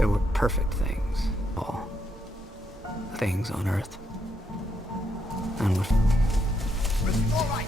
There were perfect things, all things on Earth. And what... All right.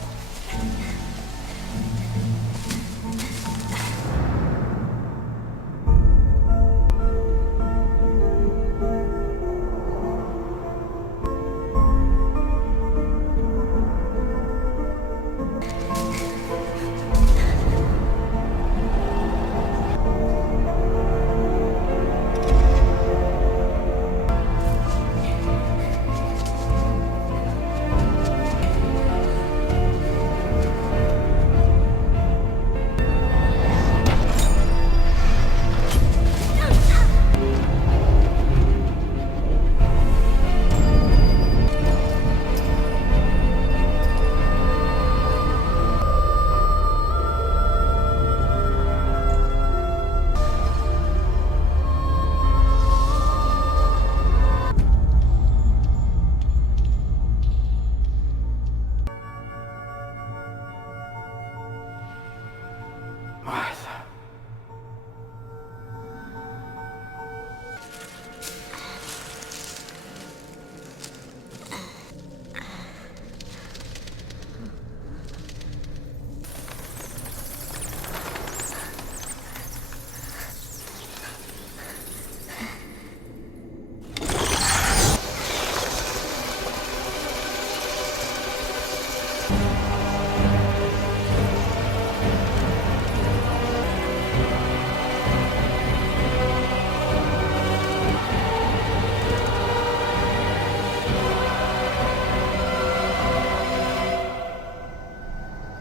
Martha.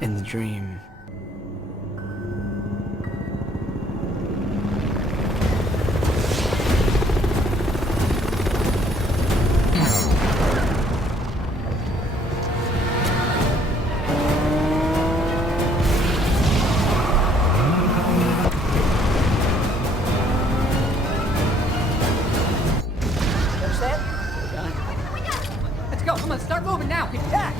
In the dream. Understand? Let's go. Come on, start moving now. Attack!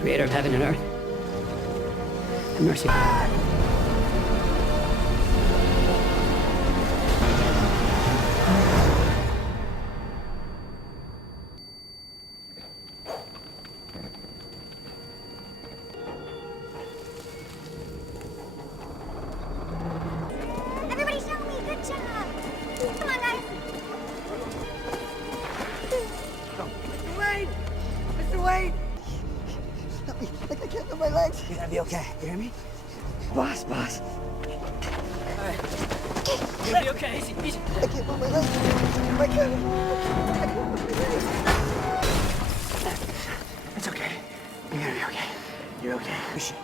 Creator of heaven and earth, have mercy. Everybody show me, good job! Come on, guys! Mr. Wayne! Mr. Wayne! Help me. I can't feel my legs. You're gonna be okay. You hear me? Boss. You'll be okay. Easy, easy. I can't move my legs. I can't move my legs. It's okay. You're gonna be okay. You're okay. We should.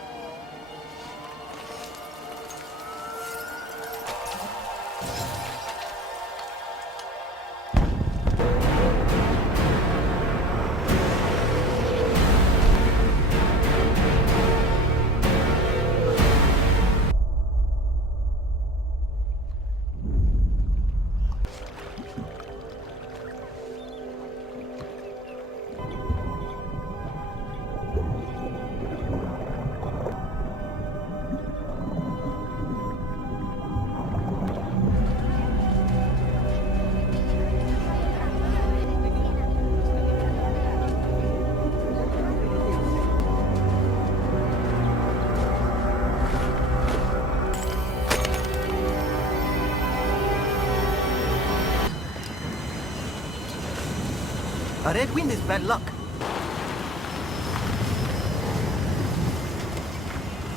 A red wind is bad luck.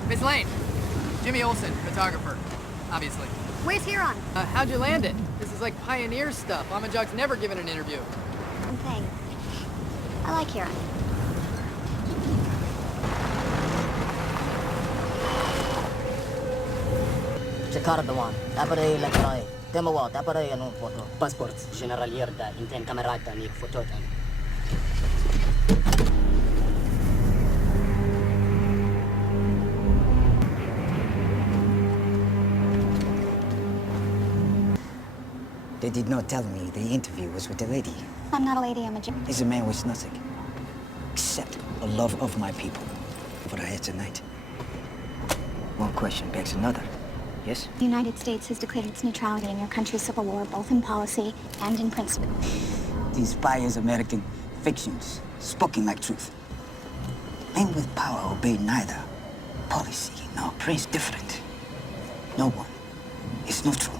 Miss Lane, Jimmy Olsen, photographer. obviously. Where's Huron? How'd you land it? This is like pioneer stuff. Amajog's never given an interview. One thing. I like Huron. Cicardoan, tapere electroi. Temowa, tapere anun photo. Passports, General Yerda, inten kamerata ni fototan. They did not tell me the interview was with a lady. I'm not a lady, I'm a Jew. This man was nothing except a love of my people. What I had tonight. One question begs another. Yes? The United States has declared its neutrality in your country's civil war, both in policy and in principle. These pious American fictions, spoken like truth. Men with power obey neither policy nor prince different. No one is neutral.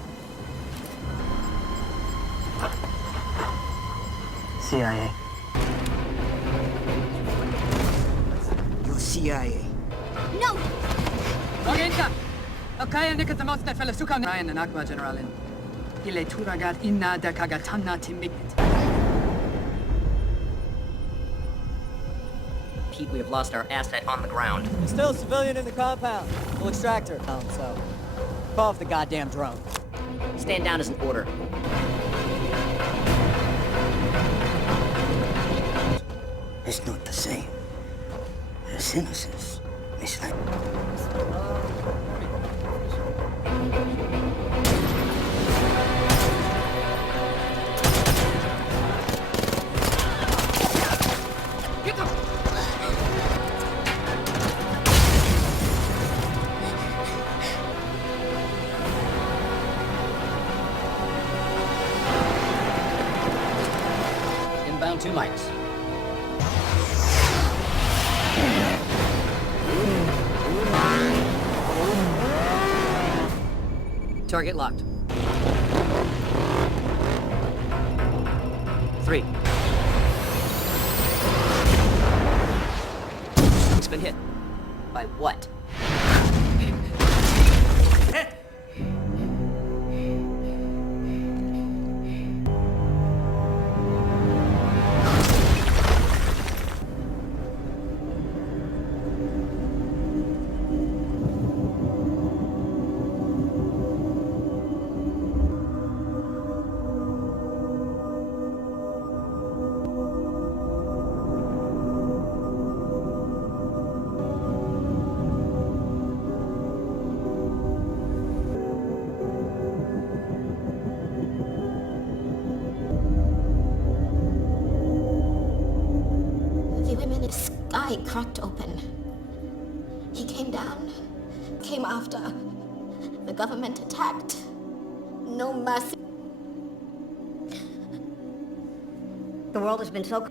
CIA. You're CIA. No! Rogenka! Okay, nikatamots that fella sukan Ryan and Akba Generalin. Ile turagat inna da kagatana timigit. Pete, we have lost our asset on the ground. There's still a civilian in the compound. We'll extract her. So, call off the goddamn drone. Stand down as an order. It's not the same. There's innocence, Miss Knight. Inbound 2 minus. Target locked. 3. It's been hit. By what? The women's sky cracked open. He came down, came after. The government attacked. No mercy. The world has been so...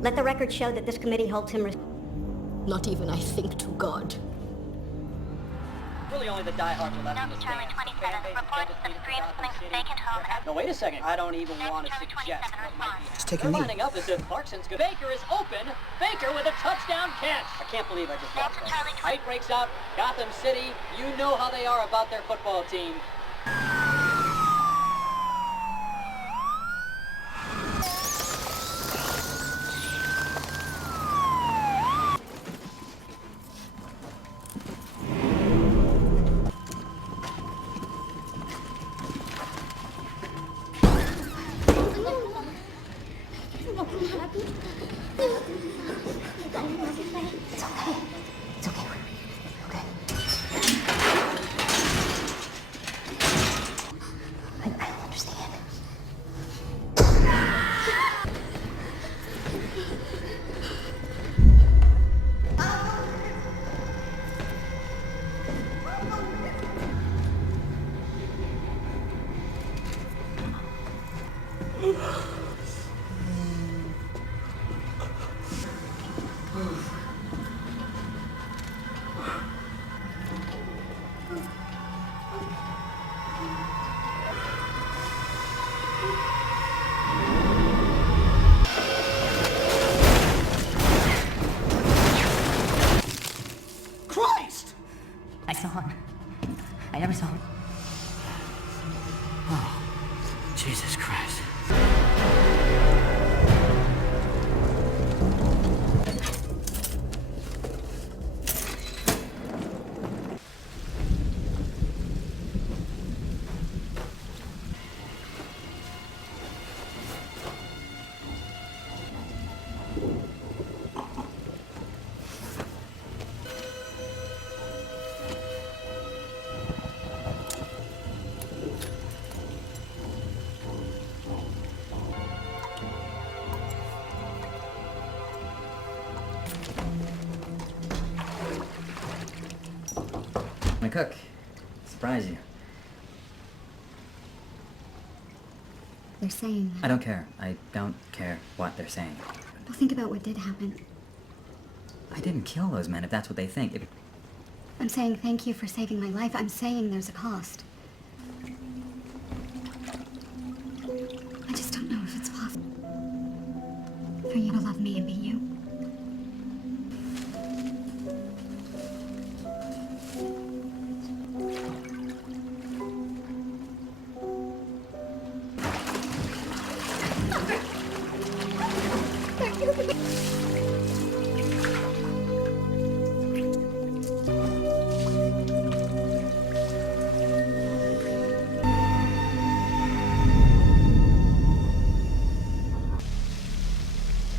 Let the record show that this committee holds him... Not even I think to God. Really only the diehards are left in Delta the Charlie stands. 27 reports the stream links vacant home at No, wait a second. I don't even want to Charlie suggest 27 what might be. Just take a They're knee. lining up as if Clarkson's good. Baker is open. Baker with a touchdown catch. I can't believe I just watched Delta that. Charlie Fight breaks out. Gotham City. You know how they are about their football team. I saw him. I never saw him. Jesus Christ. My cook. Surprise you. They're saying... I don't care. I don't care what they're saying. Well, think about what did happen. I didn't kill those men, if that's what they think. I'm saying thank you for saving my life. I'm saying there's a cost. I just don't know if it's possible for you to love me and be you.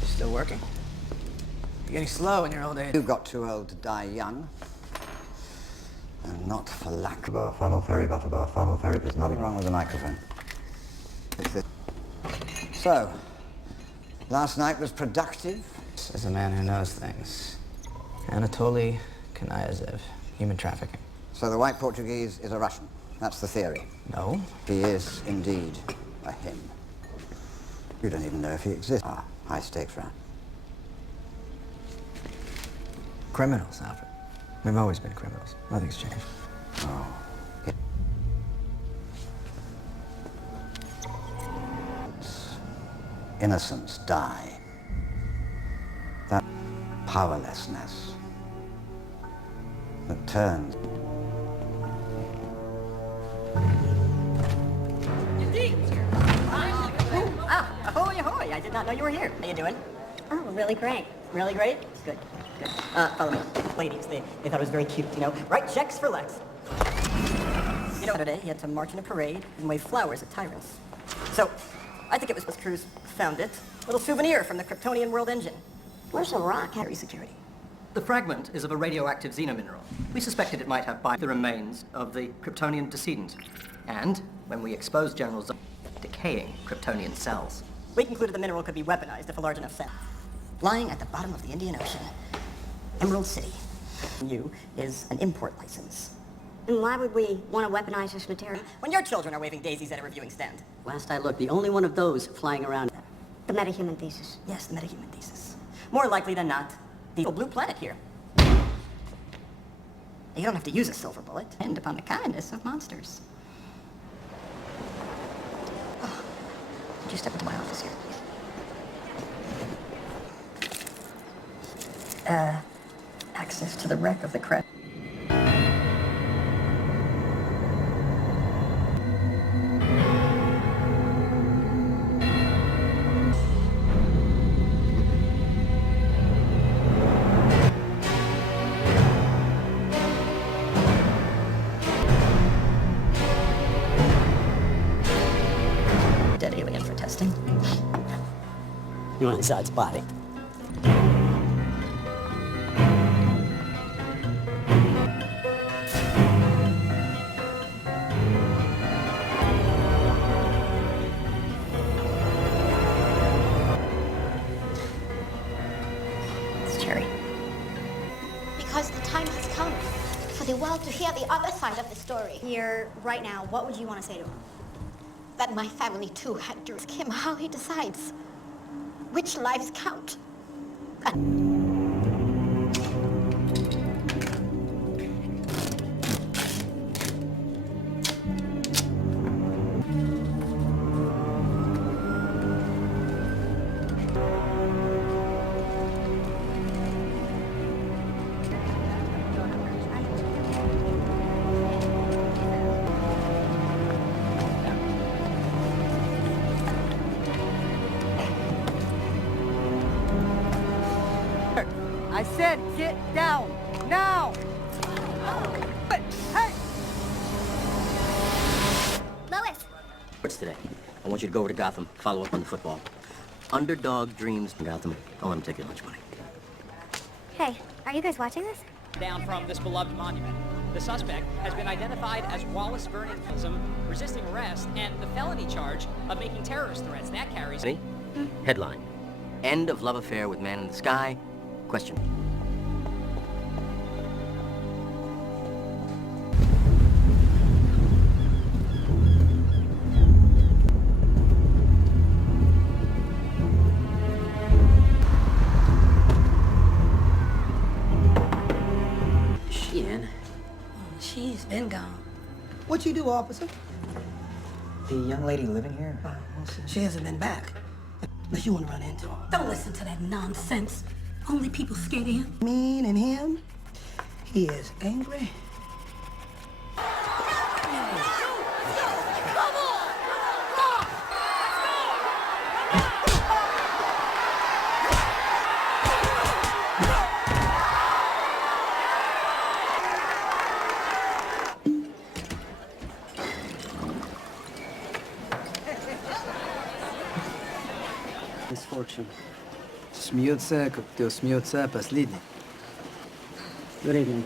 Still working? You're getting slow in your old age. You got too old to die young. And not for lack of a funnel ferry, Butterbar. Funnel ferry, there's nothing wrong with the microphone. It's this. So, last night was productive. As a man who knows things. Anatoly Kanayazev, human trafficking. So the white Portuguese is a Russian. That's the theory. No. He is indeed a him. You don't even know if he exists. Ah, high stakes round. Criminals, Alfred. We've always been criminals. Nothing's changed. Oh. Innocents die. That powerlessness that turns. Ahoy, ahoy! I did not know you were here. How you doing? Oh, really great. Really great? Good, good. Follow me. Ladies, they thought it was very cute, you know. Write checks for Lex. You know, today he had to march in a parade and wave flowers at tyrants. So, I think it was Cruz found it. Little souvenir from the Kryptonian world engine. Where's the rock? Carry security. The fragment is of a radioactive xenomineral. We suspected it might have the remains of the Kryptonian decedent. And, when we exposed General Zod, decaying Kryptonian cells. We concluded the mineral could be weaponized if a large enough cell. Lying at the bottom of the Indian Ocean, Emerald City. U is an import license. And why would we want to weaponize this material? When your children are waving daisies at a reviewing stand. Last I looked, the only one of those flying around. The metahuman thesis. Yes, the metahuman thesis. More likely than not, the blue planet here. You don't have to use a silver bullet. Depend upon the kindness of monsters. Oh, would you step into my office here, please? Access to the wreck of the craft. Dead alien for testing. You want Zod's body? It's Cherry. Because the time has come for the world to hear the other side of the story. Here, right now, what would you want to say to him? That my family too had to ask him how he decides which lives count. I said get down, now! Hey! Lois! What's today? I want you to go over to Gotham, follow up on the football. Underdog dreams in Gotham. Don't let them take your lunch money. Hey, are you guys watching this? Down from this beloved monument. The suspect has been identified as Wallace Vernon, resisting arrest, and the felony charge of making terrorist threats. That carries... Headline. End of love affair with man in the sky? Question. She in? She's been gone. What you do, officer? The young lady living here? She hasn't been back. Unless you want to run into her. Don't listen to that nonsense. Only people scared of him. Mean and him, he is angry. Misfortune. Смеется, как кто смеется последний. Good evening.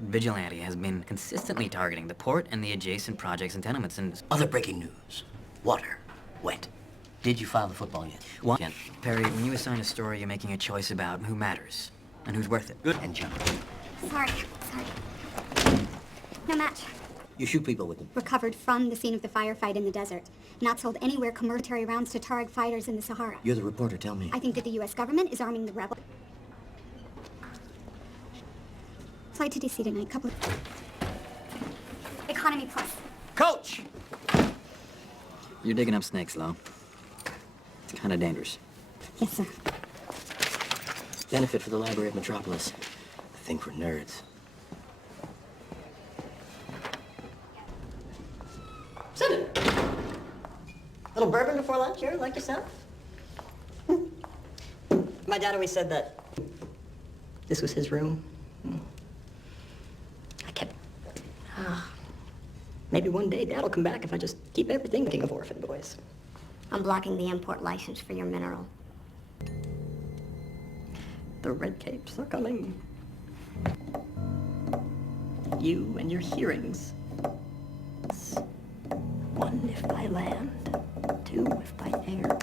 Vigilante has been consistently targeting the port and the adjacent projects and tenements and... Other breaking news. Water. Wet. Did you file the football yet? What? Perry, when you assign a story, you're making a choice about who matters and who's worth it. Good. And jump. Sorry. No match. You shoot people with them. Recovered from the scene of the firefight in the desert. Not sold anywhere commercial rounds to Tuareg fighters in the Sahara. You're the reporter, tell me. I think that the U.S. government is arming the rebel. Flight to D.C. tonight, couple of... Economy Plus. Coach! You're digging up snakes, Lo. It's kind of dangerous. Yes, sir. Benefit for the Library of Metropolis. A thing for nerds. Send it. Little bourbon before lunch, here, like yourself? My dad always said that this was his room. I kept... Maybe one day Dad'll come back if I just keep everything king of orphan boys. I'm blocking the import license for your mineral. The red capes are coming. You and your hearings. One if by land, two if by air.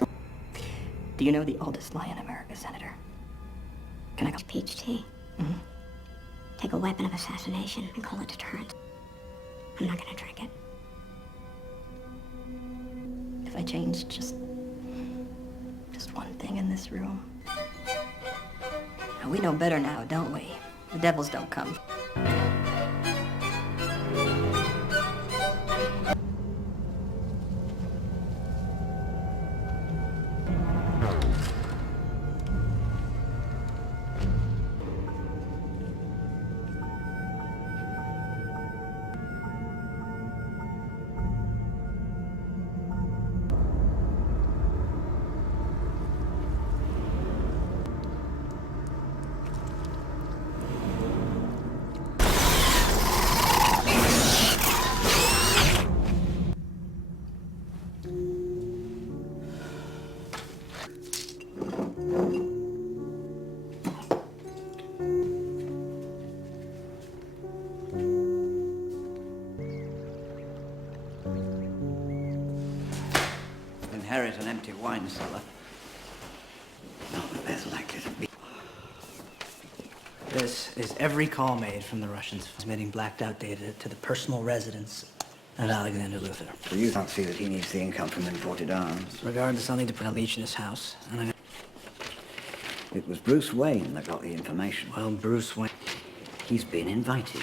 Do you know the oldest lie in America, Senator? Can I go? Peach tea. Take a weapon of assassination and call it deterrent. I'm not gonna drink it. If I change just one thing in this room. Now, we know better now, don't we? The devils don't come. Inherit an empty wine cellar. Not that there's likely to be. This is every call made from the Russians transmitting blacked out data to the personal residence of Alexander Luther. So you don't see that he needs the income from imported arms? Regardless, I'll need to put a leech in his house. And It was Bruce Wayne that got the information. well, Bruce Wayne. He's been invited.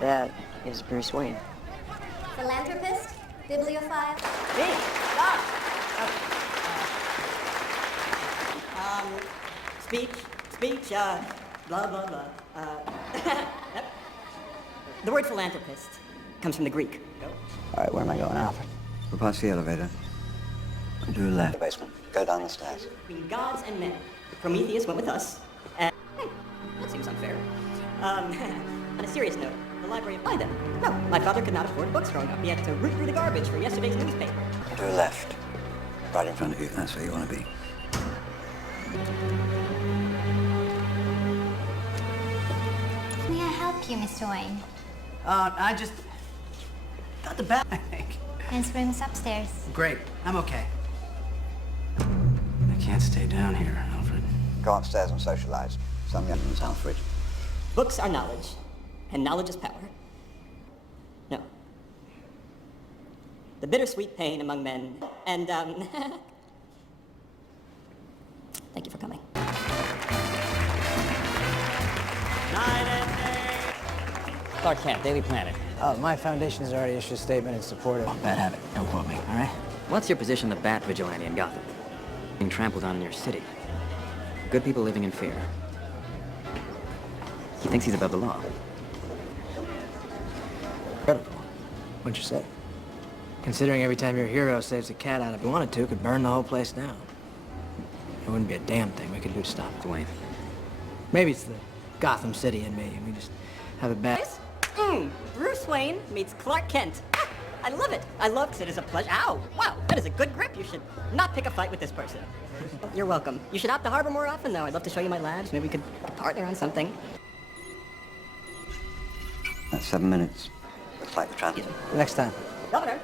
That is Bruce Wayne. Philanthropist? Bibliophile? Me? Stop! Speech, blah, blah, blah. The word philanthropist comes from the Greek. Go. All right, where am I going, Alfred? We're past the elevator. Do left. Basement. Go down the stairs. Between gods and men. Prometheus went with us. And that seems unfair. On a serious note, the library applied them. No, my father could not afford books growing up. He had to root through the garbage for yesterday's newspaper. Do left. Right in front of you. That's where you want to be. May I help you, Mr. Wayne? I just got the bat, I think. Men's room's upstairs. Great. I'm okay. I can't stay down here, Alfred. Go upstairs and socialize. Some young ones, Alfred. Books are knowledge, and knowledge is power. No. The bittersweet pain among men, and, thank you for coming. Clark Kent, Daily Planet. My foundation has already issued a statement in support of... Bad habit. Don't quote me, all right? What's your position, the Bat Vigilante in Gotham? Being trampled on in your city. Good people living in fear. He thinks he's above the law. Incredible. What'd you say? Considering every time your hero saves a cat out of it, wanted to, could burn the whole place down. It wouldn't be a damn thing we could do to stop it. Dwayne. Maybe it's the Gotham City in me. We just have a bad... Bruce Wayne meets Clark Kent. Ah, I love it. I love it. It is a pleasure. Ow! Wow, that is a good grip. You should not pick a fight with this person. You're welcome. You should hop to Harbor more often, though. I'd love to show you my labs. Maybe we could partner on something. That's 7 minutes. Looks like the transit. Next time. Governor.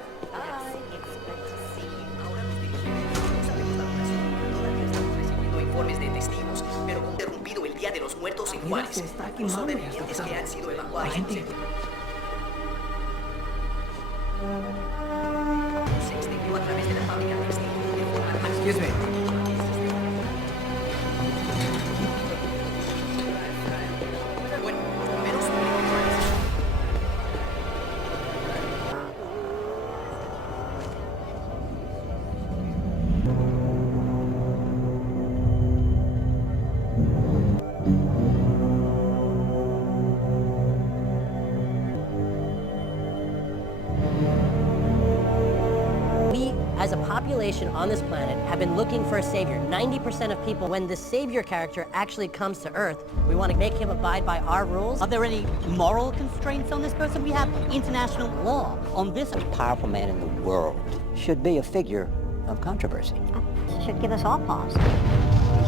Informes de testigos, pero interrumpido el Día de los Muertos en Juárez. Los sobrevivientes que han sido evacuados. Se extendió a través de la fábrica textil. Excuse me. Bueno, menos As a population on this planet have been looking for a savior. 90% of people, when the savior character actually comes to Earth, we want to make him abide by our rules. Are there any moral constraints on this person? We have international law on this. The most powerful man in the world should be a figure of controversy. Should give us all pause.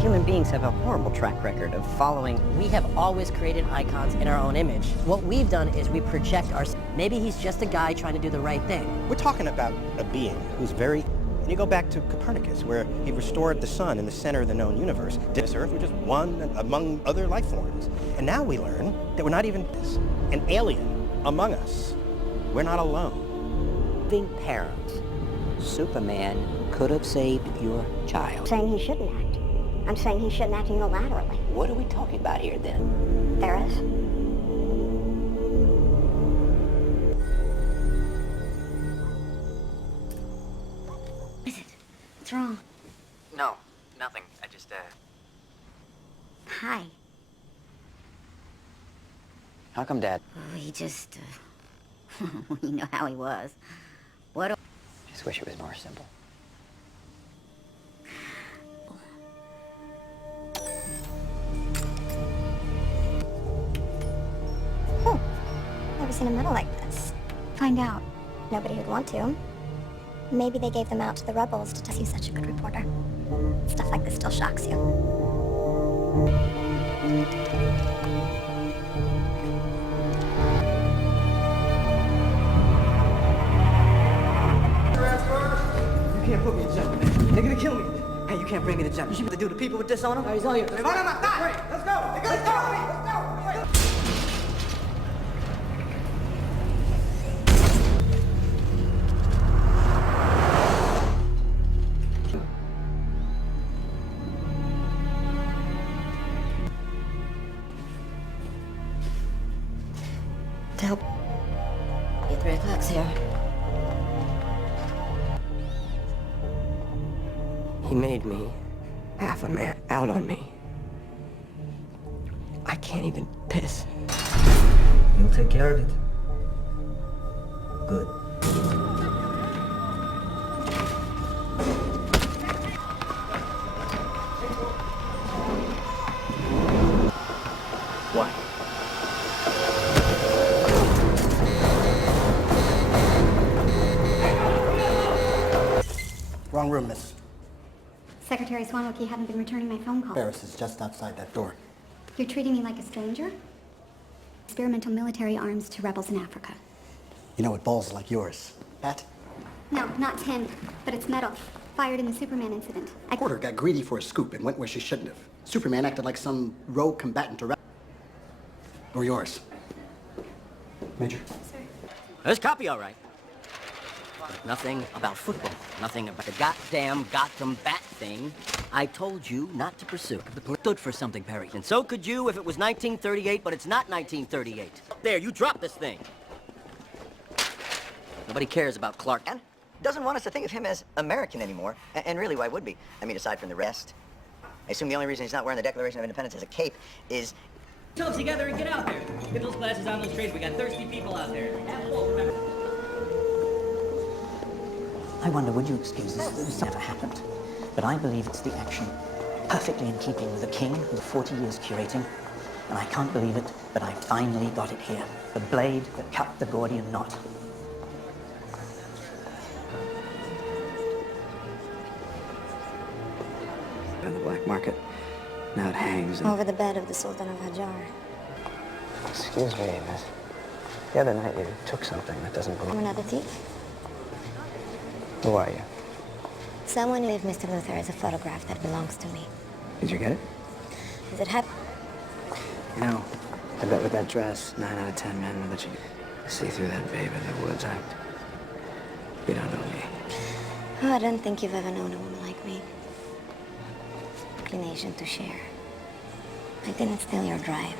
Human beings have a horrible track record of following. We have always created icons in our own image. What we've done is we project our... Maybe he's just a guy trying to do the right thing. We're talking about a being who's very... And you go back to Copernicus, where he restored the sun in the center of the known universe. This Earth was just one among other life forms. And now we learn that we're not even an alien among us. We're not alone. Being parents, Superman could have saved your child. I'm saying he shouldn't act. I'm saying he shouldn't act unilaterally. What are we talking about here, then? There is. What's wrong? No, nothing. I just, Hi. How come, Dad? Oh, he just, you know how he was. What? Just wish it was more simple. Never seen a medal like this. Find out. Nobody would want to. Maybe they gave them out to the rebels to test you such a good reporter. Stuff like this still shocks you. You can't put me in jail, man. They're gonna kill me. Hey, you can't bring me to jail. You should be the people with dishonor. He's all yours. Let's go. Let's go. Let's go. To help 3 o'clock's here. He made me half a man out on me. I can't even piss. You'll take care of it. Good. What? Wrong room, miss. Secretary Swanwick hadn't been returning my phone calls. Barris is just outside that door. You're treating me like a stranger? Experimental military arms to rebels in Africa. You know what balls like yours? That? No, not tin, but it's metal. Fired in the Superman incident. Porter got greedy for a scoop and went where she shouldn't have. Superman acted like some rogue combatant or yours. Major. There's copy, all right. But nothing about football. Nothing about the goddamn Gotham Bat thing I told you not to pursue. The police stood for something, Perry. And so could you if it was 1938, but it's not 1938. There, you dropped this thing. Nobody cares about Clark. And doesn't want us to think of him as American anymore. And really, why would we? I mean, aside from the rest. I assume the only reason he's not wearing the Declaration of Independence as a cape is... Yourselves together and get out there. Get those glasses on those trays. We got thirsty people out there. Have hope, remember. I wonder, would you excuse this? This never happened. But I believe it's the action, perfectly in keeping with the king who 40 years curating. And I can't believe it, but I finally got it here. The blade that cut the Gordian knot. On the black market. Now it hangs. Over the bed of the Sultan of Hajar. Excuse me, miss. The other night you took something that doesn't belong. I'm not a thief. Who are you? Someone gave Mr. Luther as a photograph that belongs to me. Did you get it? Does it happen? You know, I bet with that dress, 9 out of 10 men will let you see through that babe in the woods. You don't know me. Oh, I don't think you've ever known a woman like me. Inclination to share. I didn't steal your drive.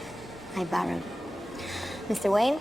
I borrowed. Mr. Wayne?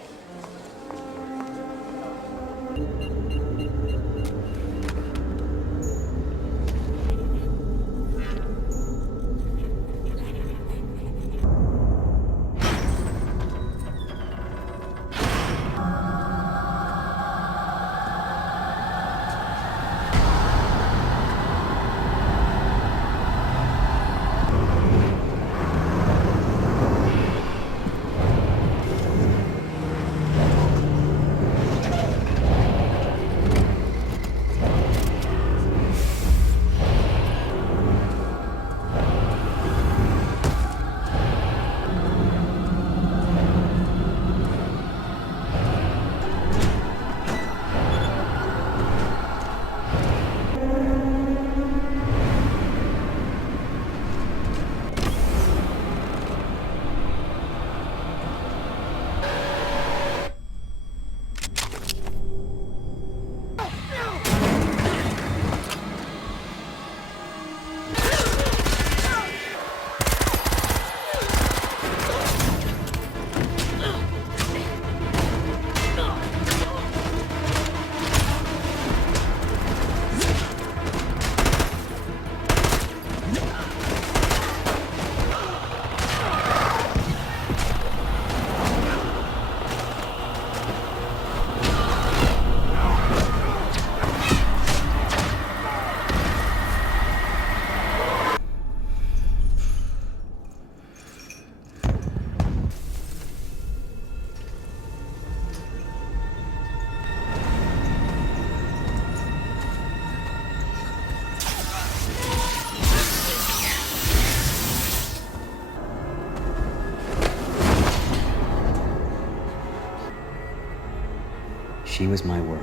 She was my world.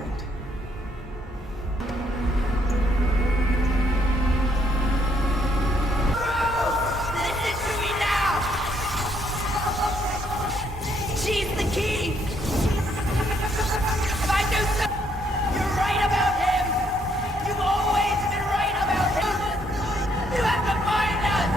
She's the key! If I do so, you're right about him! You've always been right about him! You have to find us!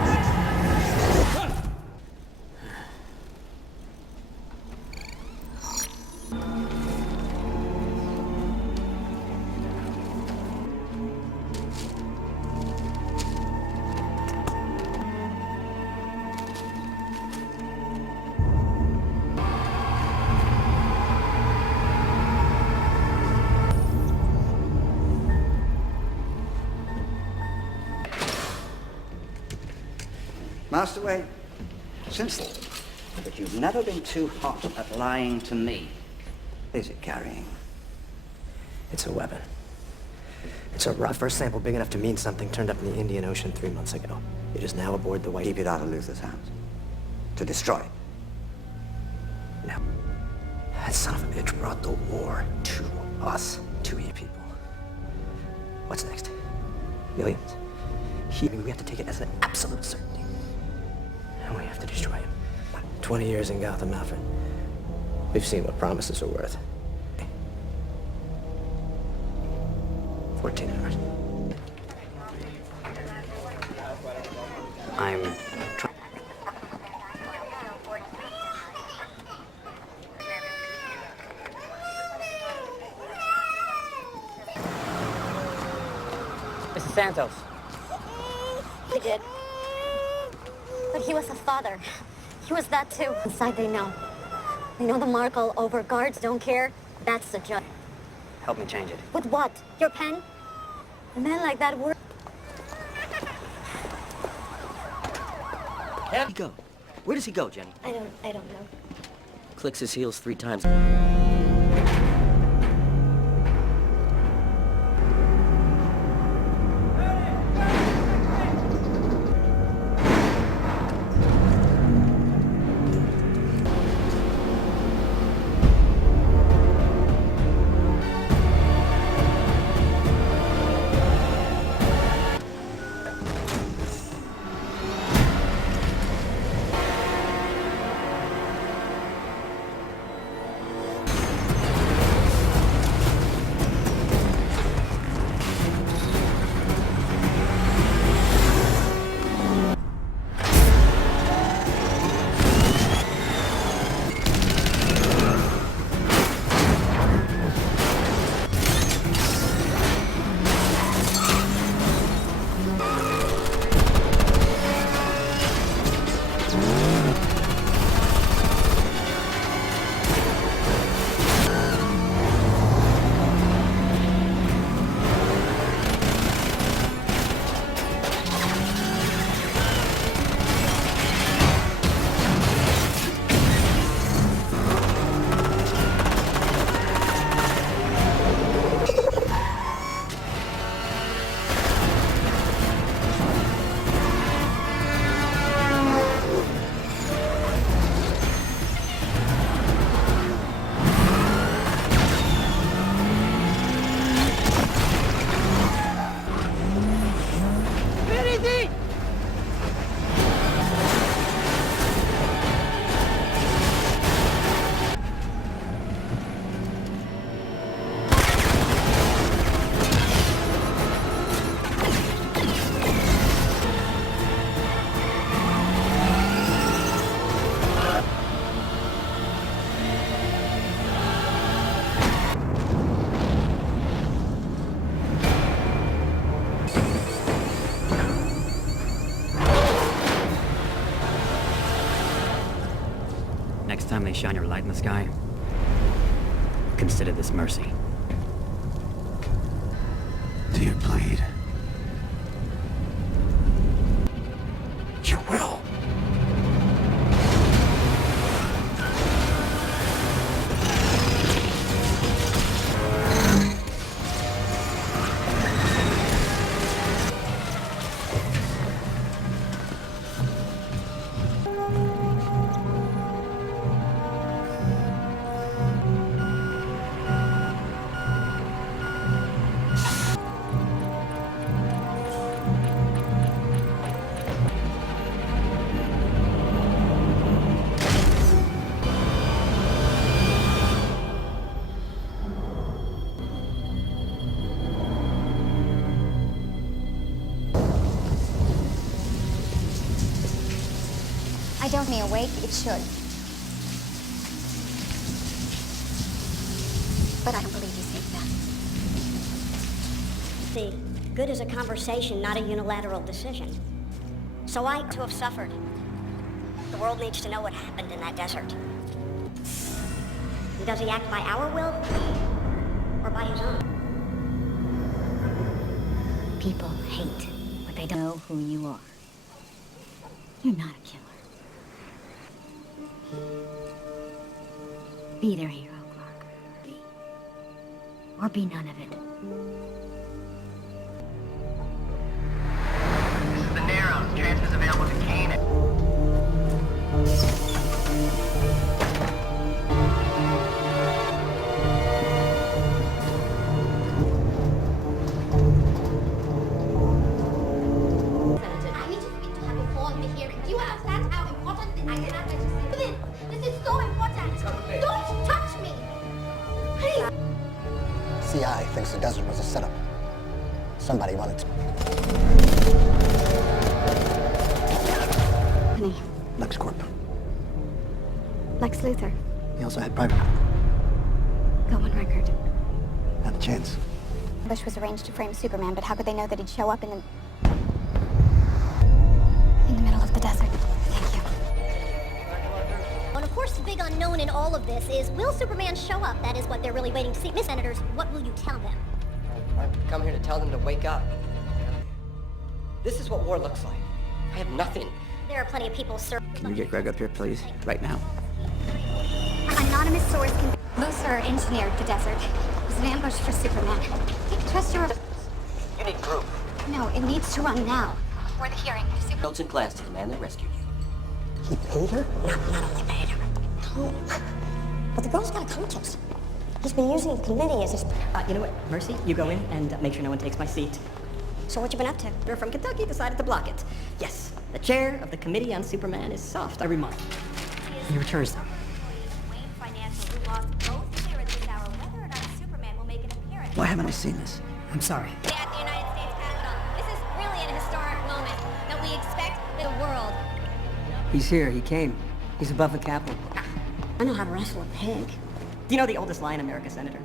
Master Wayne, since then, but you've never been too hot at lying to me. Is it carrying? It's a weapon. It's a rough first sample big enough to mean something turned up in the Indian Ocean 3 months ago. It is now aboard the White. Keep it out of Luther's hands. To destroy it. No. That son of a bitch brought the war to us, to you people. What's next? Millions? We have to take it as an absolute certainty. And we have to destroy him. 20 years in Gotham, Alfred. We've seen what promises are worth. 14 hours. I'm trying. Mrs. Santos. He did. But he was a father. He was that too. Inside they know. They know the mark all over. Guards don't care. That's the judge. Help me change it. With what? Your pen? A man like that work. Where'd he go? Where does he go, Jenny? I don't know. Clicks his heels 3 times. Next time they shine your light in the sky, consider this mercy. Do you bleed? You will. I don't mean awake, it should. But I don't believe you think that. See, good is a conversation, not a unilateral decision. So I, too, have suffered. The world needs to know what happened in that desert. And does he act by our will? Or by his own? People hate what they don't know who you are. You're not a killer. Be their hero, Clark. Be. Or be none of it. This is the Narrows. Transfers available to Kane. I need to speak to her before the hearing. Do you understand how important this is? I cannot let you see this. This is so important. Don't touch me. Please. CI thinks the desert was a setup. Somebody wanted to. Honey, LexCorp. Lex Luthor. He also had private. Go on record. Not a chance. Bush was arranged to frame Superman, but how could they know that he'd show up in the middle of the desert? Thank you. And of course, the big unknown in all of this is, will Superman show up? That is what they're really waiting to see. Miss Senators, what will you tell them? I've come here to tell them to wake up. This is what war looks like. I have nothing. There are plenty of people, sir. Can you get Greg up here, please? Right now. An anonymous source can... Luthor engineered the desert. It was an ambush for Superman. Trust your... You need proof. No, it needs to run now. Before the hearing. Notes and glance to the man that rescued you. He paid her? Not only paid her. No. But the girl's got a conscience. He's been using the committee as his... You know what, Mercy? You go in and make sure no one takes my seat. So what you been up to? We're from Kentucky, decided to block it. Yes, the chair of the Committee on Superman is soft every month. He returns them. Why haven't I seen this? I'm sorry. At the United States Capitol. This is really an historic moment that we expect the world. He's here, he came. He's above the Capitol. I know how to wrestle a pig. Do you know the oldest lie in America, Senator?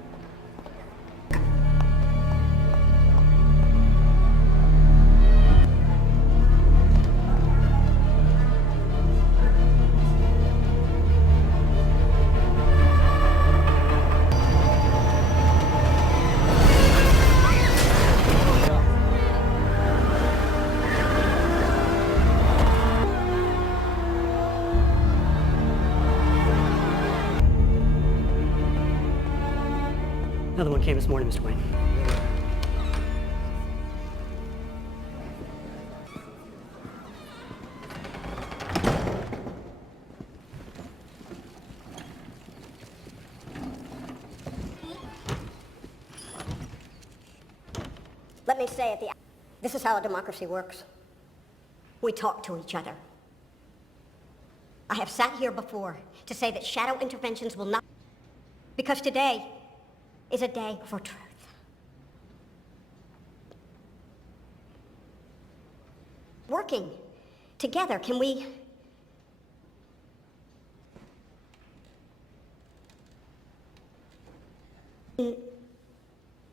Another one came this morning, Mr. Wayne. Let me say it, this is how a democracy works. We talk to each other. I have sat here before to say that shadow interventions will not... Because today is a day for truth. Working together, can we...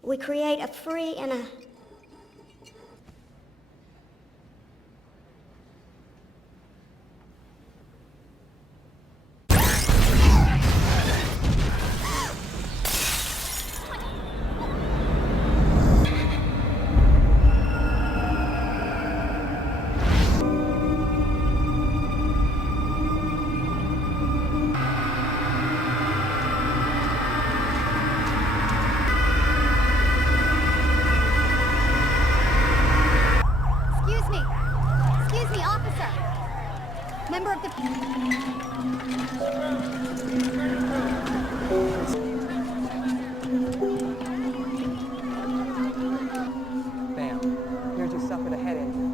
We create a free and a... Excuse me, officer. Member of the... Bam. Here's you suffered a head injury.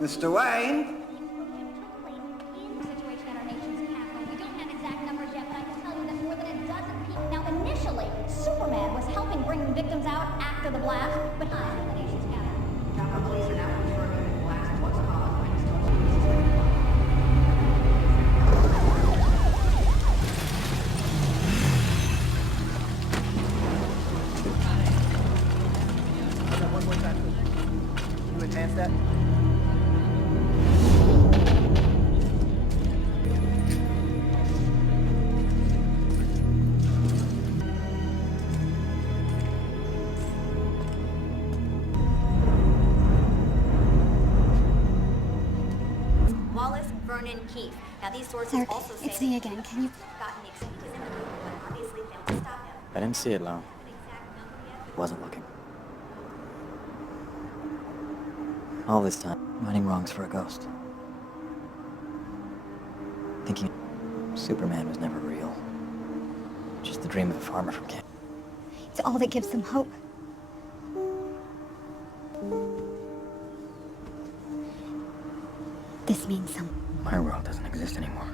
Mr. Wayne? Initially, Superman was helping bring the victims out after the blast, but the nation's capital. Police are now confirming that the blast was caused by enhance that? Wallace Vernon Keith. Now these sources Clark, also say it's me again. Can you... gotten the executives in the room, but obviously failed to stop him. I didn't see it, Lau. Wasn't looking. All this time, righting wrongs for a ghost. Thinking Superman was never real. Just the dream of a farmer from Canada. It's all that gives them hope. This means something. My world doesn't exist anymore.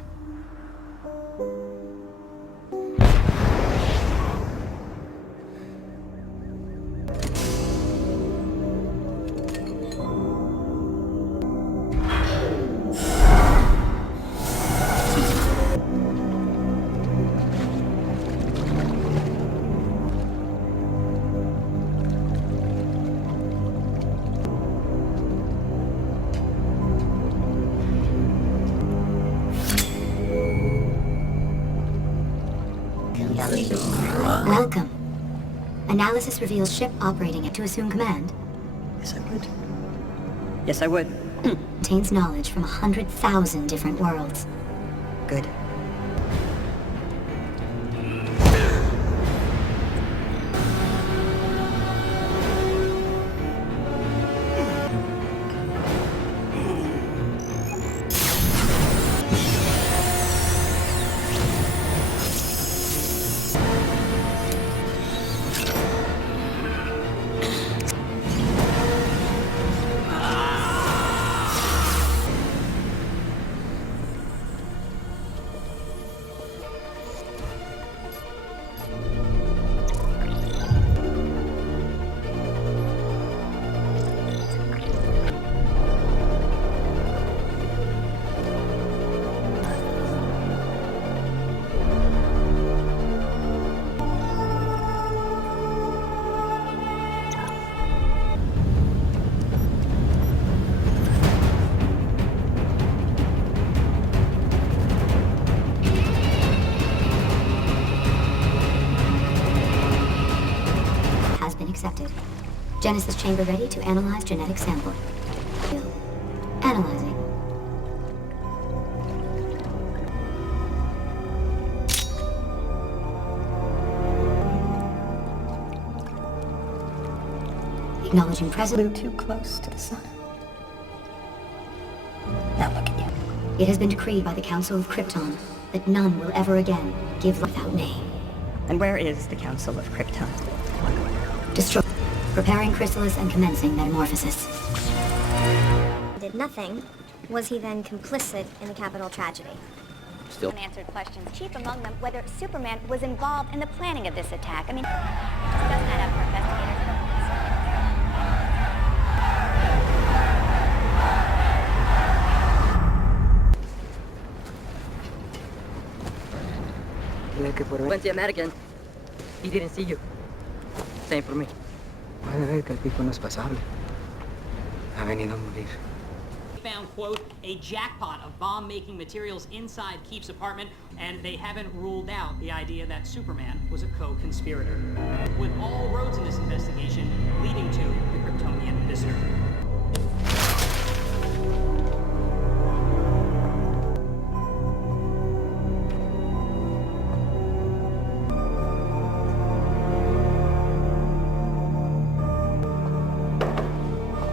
Welcome. Analysis reveals ship operating at to assume command. Yes, I would. Yes, I would. Contains knowledge from 100,000 different worlds. Good. Accepted. Genesis chamber ready to analyze genetic sample. Analyzing. Acknowledging present. Too close to the sun. Now look at you. It has been decreed by the Council of Krypton that none will ever again give without name. And where is the Council of Krypton? Destroy. Preparing chrysalis and commencing metamorphosis. Did nothing. Was he then complicit in the Capitol tragedy? Still Unanswered questions, chief among them whether Superman was involved in the planning of this attack. I mean, it just doesn't add up for investigators. Went the American. He didn't see you. Same for me. Puede ver que el tipo no es pasable. Ha venido a morir. Found, quote, a jackpot of bomb-making materials inside Keith's apartment, and they haven't ruled out the idea that Superman was a co-conspirator. With all roads in this investigation leading to the Kryptonian visitor.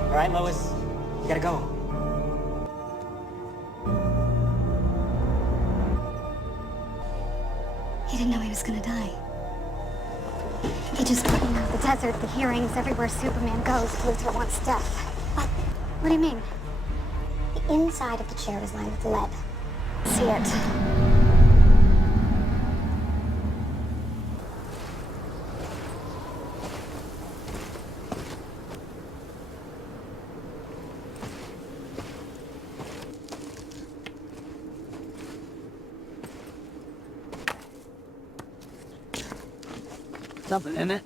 All right, Lois, you gotta go. He didn't know he was gonna die. He just You know, the desert, the hearings, everywhere Superman goes, Luthor wants death. What do you mean? The inside of the chair is lined with lead. See it. Something, isn't it?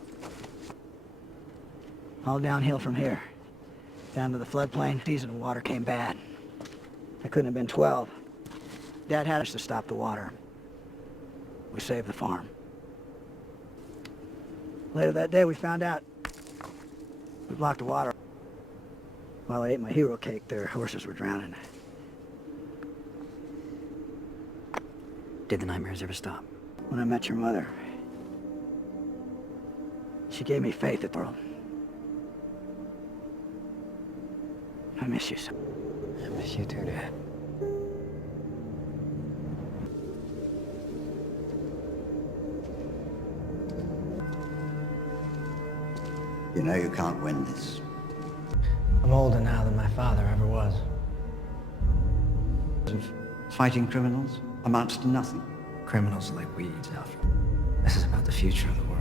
All downhill from here. Down to the floodplain, season of water came bad. I couldn't have been 12. Dad had us to stop the water. We saved the farm. Later that day, we found out we blocked the water. While I ate my hero cake, their horses were drowning. Did the nightmares ever stop? When I met your mother, she gave me faith at the world. I miss you so. I miss you too, Dad. You know you can't win this. I'm older now than my father ever was. Fighting criminals amounts to nothing. Criminals are like weeds, Alfred. This is about the future of the world.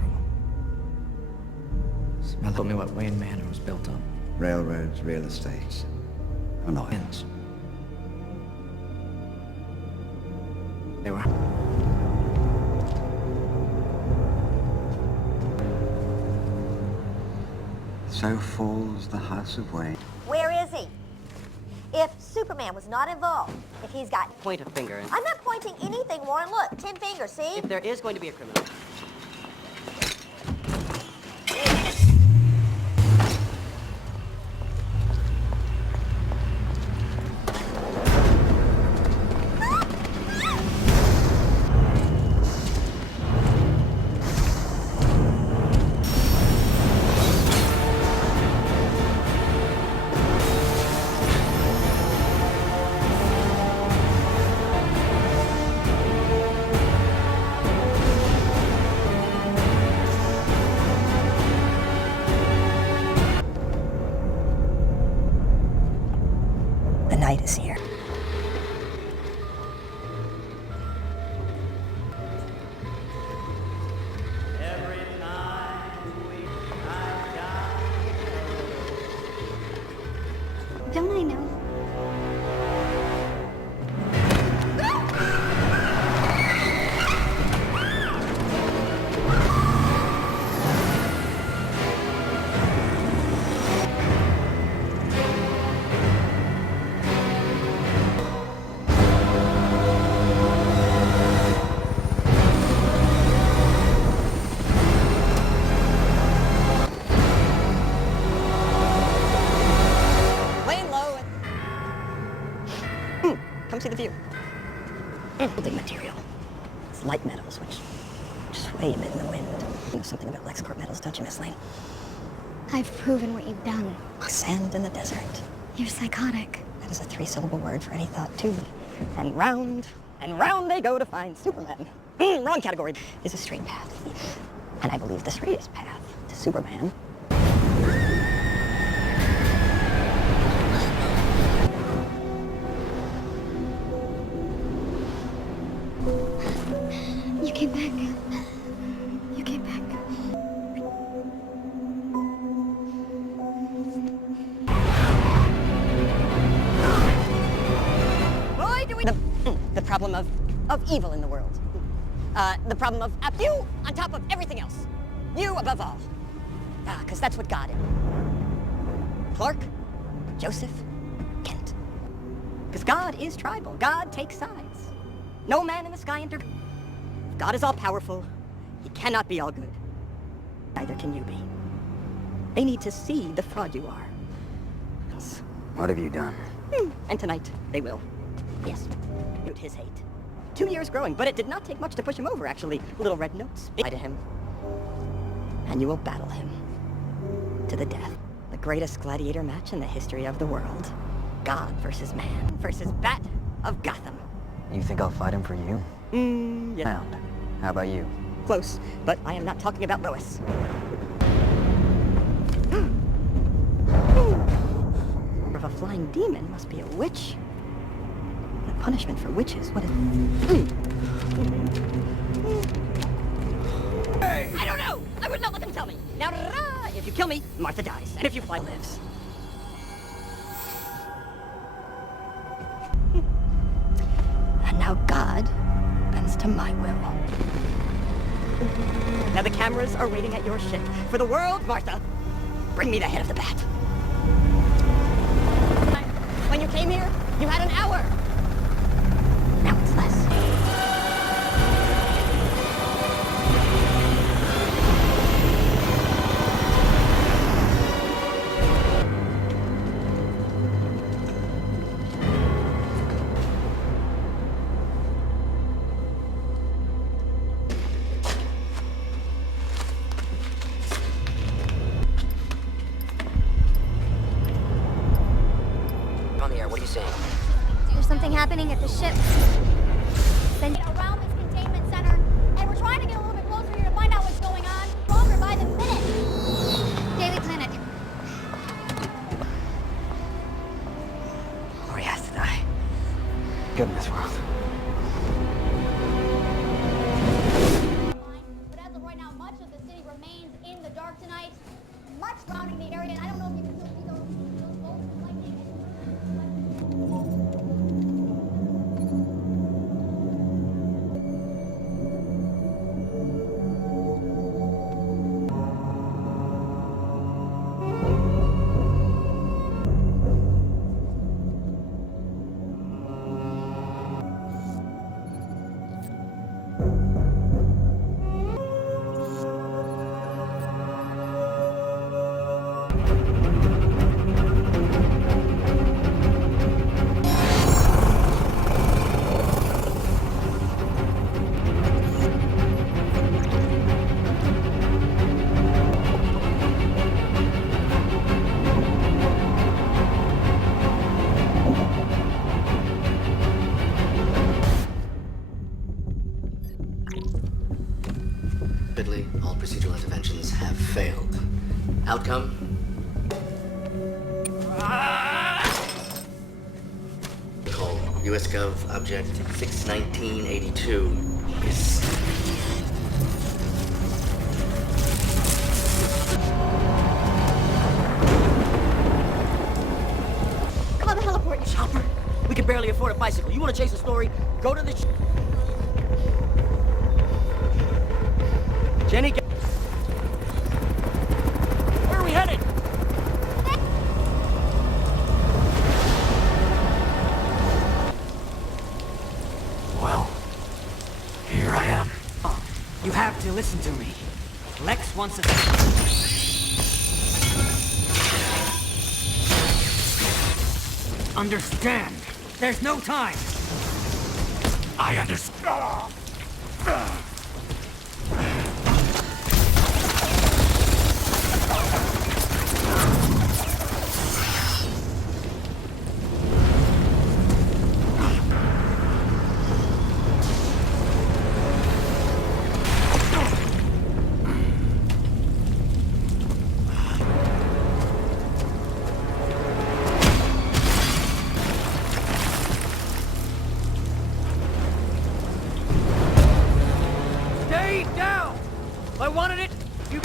Smell told me what Wayne Manor was built on. Railroads, real estates, and oil. They were. So falls the House of Wayne. Where is he? If Superman was not involved, if he's got... Point a finger. I'm not pointing anything, Warren. Look, 10 fingers, see? If there is going to be a criminal, The night is here. Don't I know? Laying low. Come see the view. Building material. It's light metals, which sway a bit in the wind. You know something about LexCorp metals, don't you, Miss Lane? I've proven what you've done. Sand in the desert. You're psychotic. That is a 3-syllable word for any thought tube. And round they go to find Superman. Wrong category. Is a straight path. And I believe the straightest path to Superman. You came back. You came back. Boy, do we... The problem of evil in the world. The problem of you on top of everything else. You above all. Because that's what God is. Clark, Joseph, Kent. Because God is tribal. God takes sides. No man in the sky God is all-powerful. He cannot be all good. Neither can you be. They need to see the fraud you are. What have you done? And tonight, they will. Yes. His hate. 2 years growing, but it did not take much to push him over, actually. Little red notes. Lie to him. And you will battle him. To the death. The greatest gladiator match in the history of the world. God versus man versus Bat of Gotham. You think I'll fight him for you? Yeah. How about you? Close, but I am not talking about Lois. If a flying demon must be a witch. The punishment for witches, what is... I don't know! I would not let them tell me! Now, if you kill me, Martha dies. And if you fly, lives. And now God bends to my will. Now the cameras are waiting at your ship. For the world, Martha, bring me the head of the bat. When you came here, you had an hour. Now it's less. On the air, what are you saying? There's something happening at the ship. Then around this containment center, and we're trying to get a little bit closer here to find out what's going on. Stronger by the minute. Daily Planet. Or he has to die. Good in this world. But as of right now, much of the city remains in the dark tonight. Much surrounding the area, and I don't know if you can still see those bolts of lightning. Rapidly, all procedural interventions have failed. Outcome? Call US Gov Object 61982 is... Call the heliport. Chopper, we can barely afford a bicycle. You want to chase a story? Go to the... Jenny, where are we headed? Well, here I am. Oh, you have to listen to me. Lex wants us. Understand. There's no time. I understand. Stay down! I wanted it. You.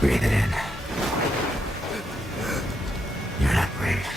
Breathe it in. You're not brave.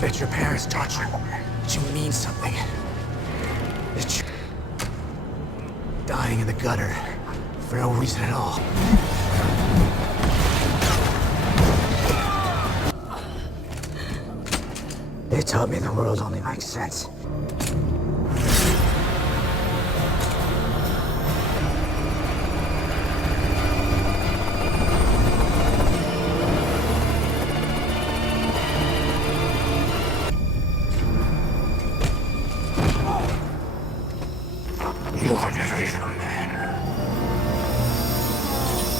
bet your parents taught you that you mean something. That you... dying in the gutter for no reason at all. They taught me the world only makes sense. You are never even a man.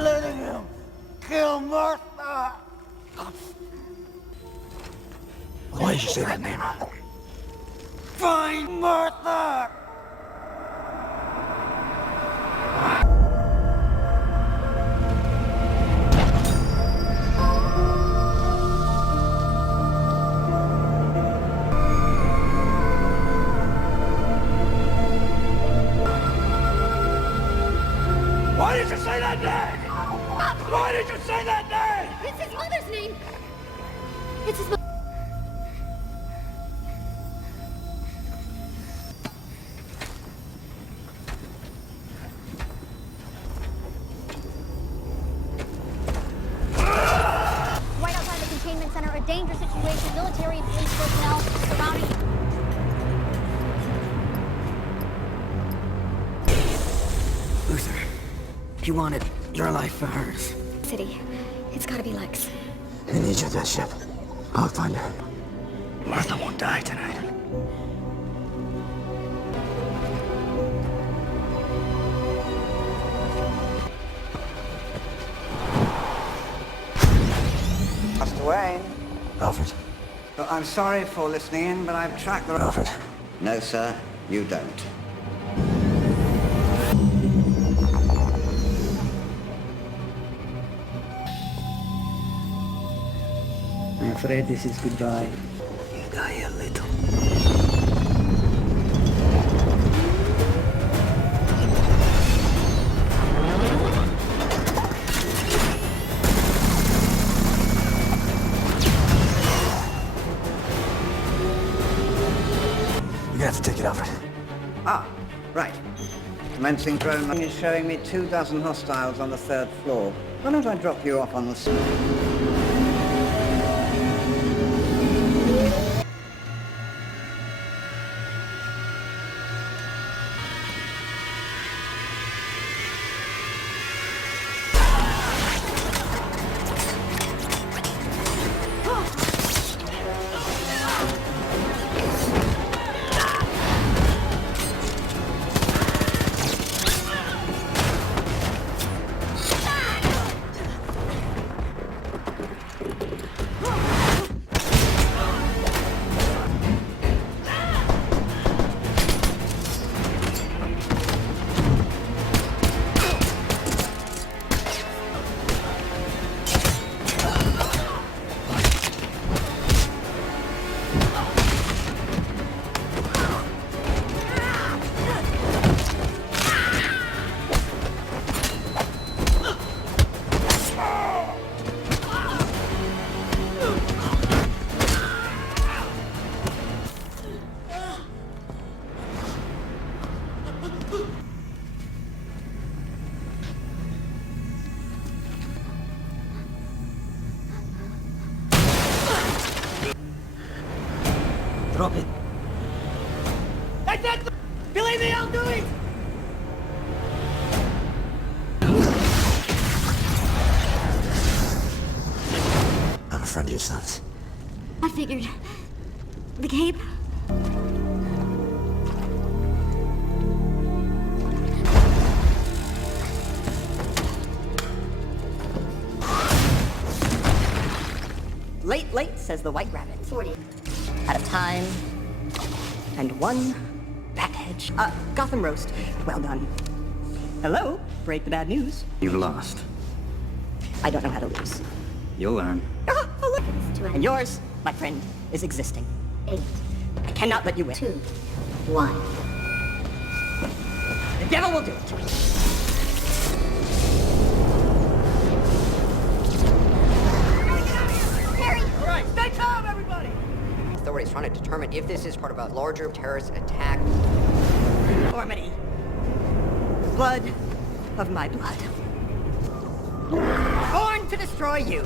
Letting him kill Martha! Why did you say that name? Find Martha! Why did you say that name? Why did you say that name? It's his mother's name! It's his mother. Right outside the containment center, a dangerous situation. Military and police personnel surrounding. Luther, he wanted your life for hers. City. It's gotta be Lex. I need you at that ship. I'll find her. Martha won't die tonight. Master Wayne. Alfred. Well, I'm sorry for listening in, but I've tracked the... Alfred. No, sir, you don't. I'm afraid this is goodbye. You die a little. You're gonna have to take it, Alfred. Ah, right. Commencing drone is showing me 24 hostiles on the 3rd floor. Why don't I drop you off on the... Drop it. That's it! Believe me, I'll do it! I'm a friend of your son's. I figured. The cape? Late, late, says the White Rabbit. 40. At a time. And one back hedge. Gotham roast. Well done. Hello? Break the bad news. You've lost. I don't know how to lose. You'll learn. And yours, my friend, is existing. 8. I cannot let you win. 2. 1. The devil will do it. All right, stay calm, everybody! authorities trying to determine if this is part of a larger terrorist attack. Normandy. Blood of my blood. Born to destroy you.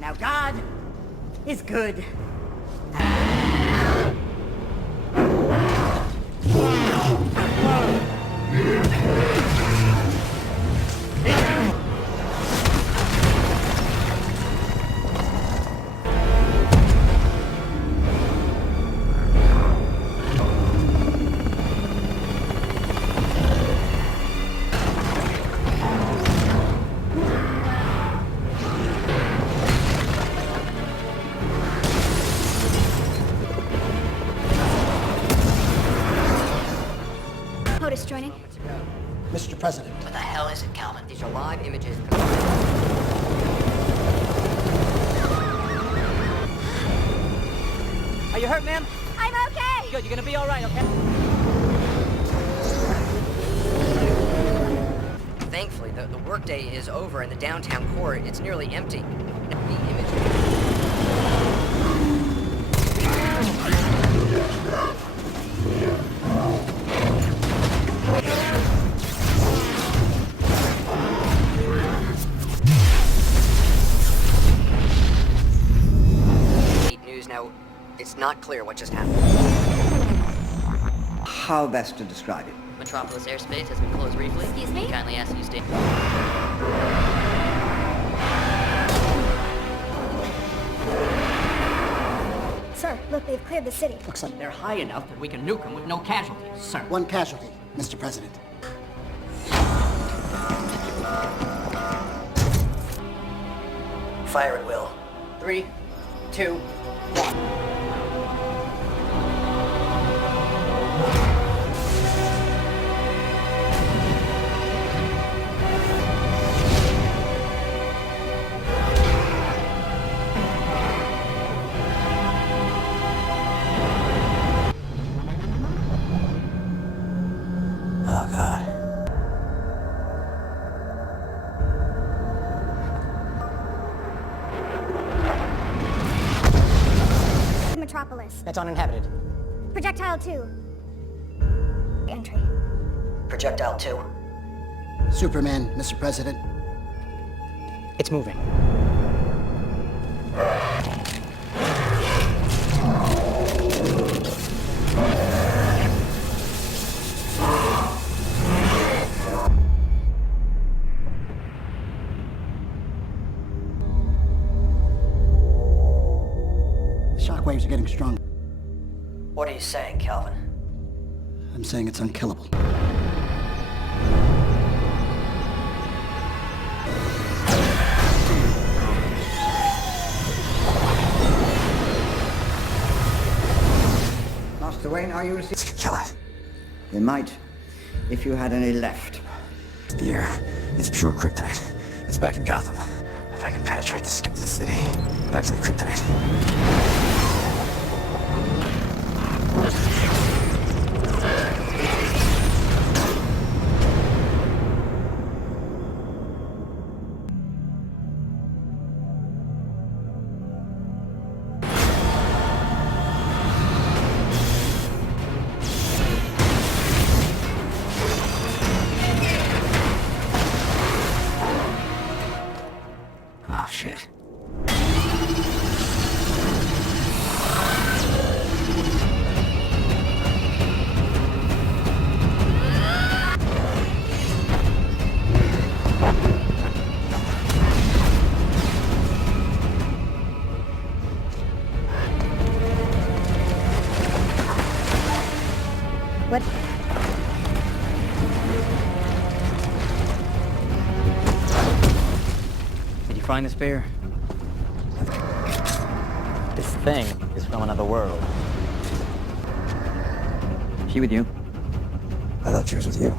Now God is good. POTUS joining. Mr. President. What the hell is it, Calvin? These are live images. Are you hurt, ma'am? I'm okay! Good, you're gonna be all right, okay? Thankfully, the workday is over in the downtown core. It's nearly empty. The image. News now. It's not clear what just happened. How best to describe it? Metropolis airspace has been closed briefly. Excuse me? Kindly ask you stay. Sir, look, they've cleared the city. Looks like They're high enough that we can nuke them with no casualties, sir. one casualty, Mr. President. Fire at will. 3, 2, 1. Oh, God. Metropolis. That's uninhabited. Projectile 2. Entry. Projectile 2. Superman, Mr. President. It's moving. The shockwaves are getting stronger. What are you saying, Calvin? I'm saying it's unkillable. Master Wayne, are you receiving? Kill it. You might, if you had any left. Here, it's pure kryptonite. It's back in Gotham. If I can penetrate the skin of the city, back to the kryptonite. Oh, shit. What? Did you find the spear? This thing is from another world. She with you? I thought she was with you.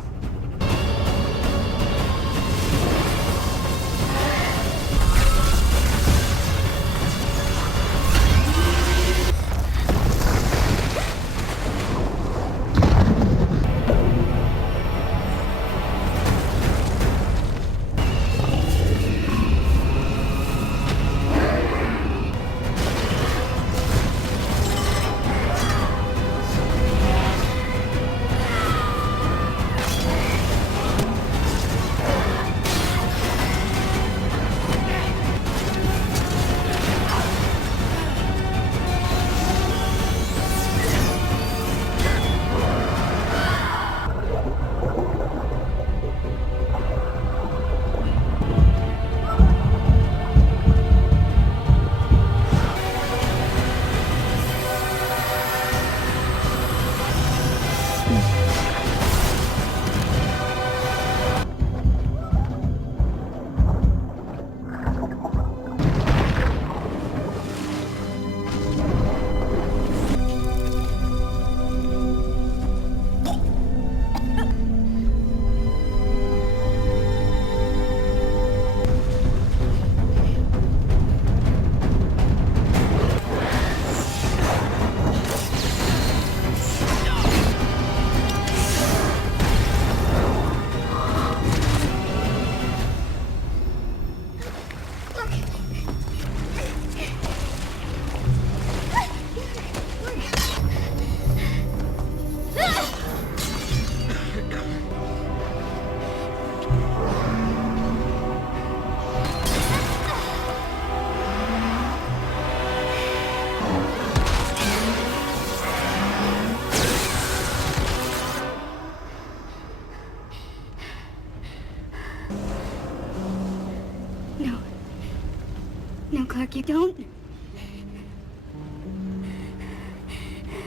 Clark, you don't.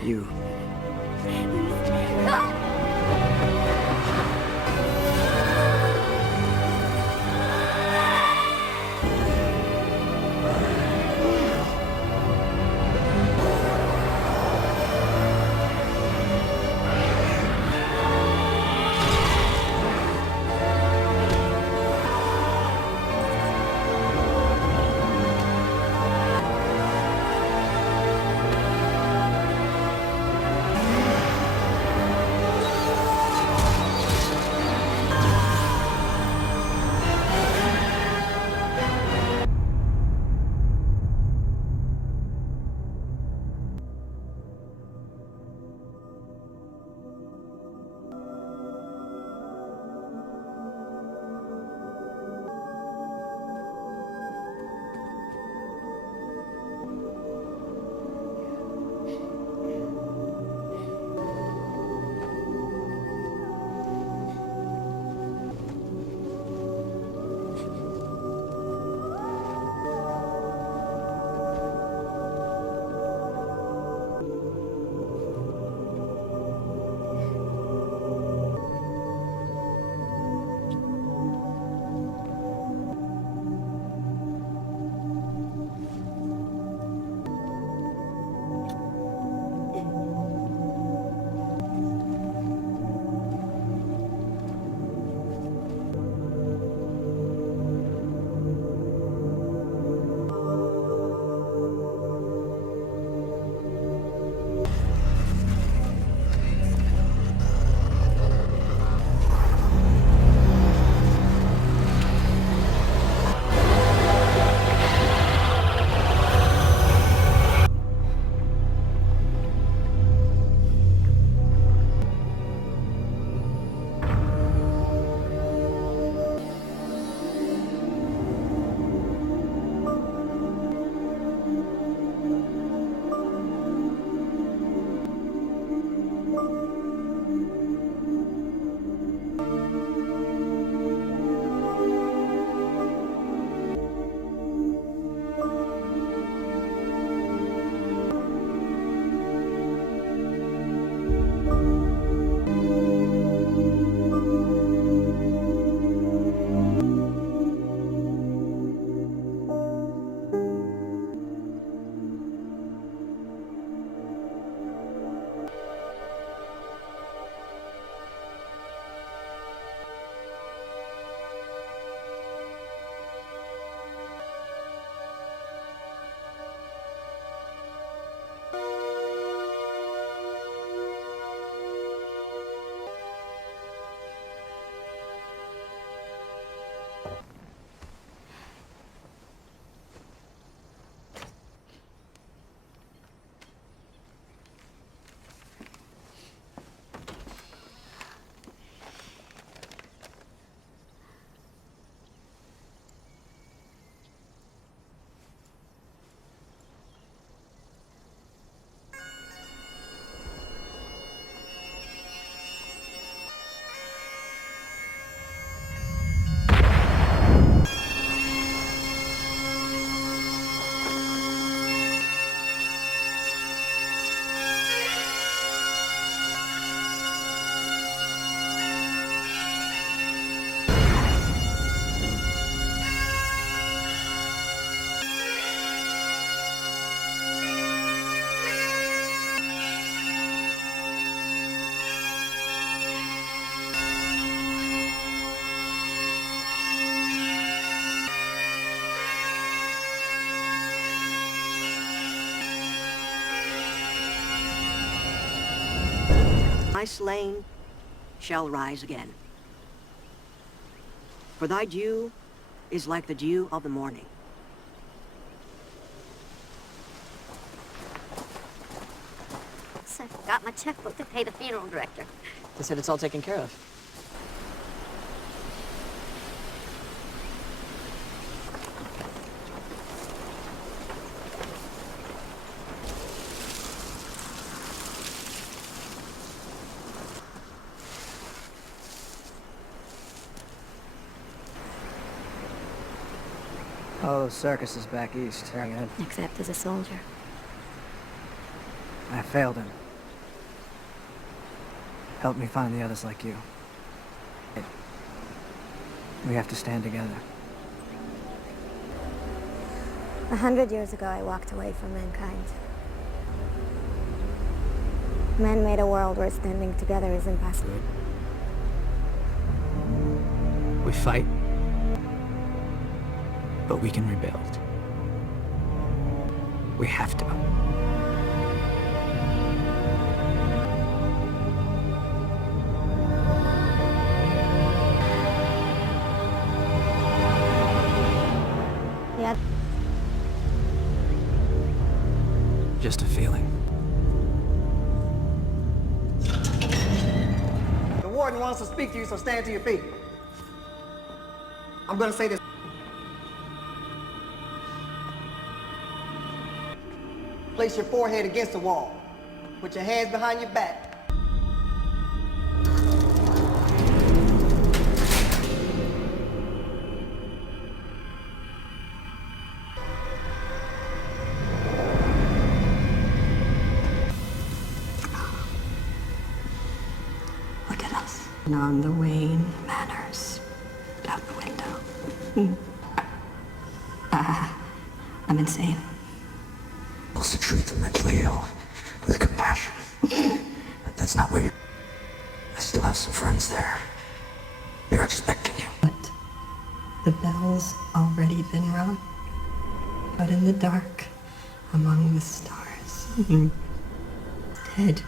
You. My slain shall rise again. For thy dew is like the dew of the morning. I forgot my checkbook to pay the funeral director. They said it's all taken care of. Oh, those circuses back east. Except as a soldier. I failed him. Help me find the others like you. We have to stand together. 100 years ago, I walked away from mankind. Men made a world where standing together is impossible. We fight, but we can rebuild. We have to. Yeah. Just a feeling. The warden wants to speak to you, so stand to your feet. I'm gonna say this. Place your forehead against the wall. Put your hands behind your back. Look at us. And on the wane, manners out the window. I'm insane. What's the truth of mentally ill with compassion? That's not where you... I still have some friends there. They're expecting you. But the bell's already been rung. But in the dark, among the stars, dead.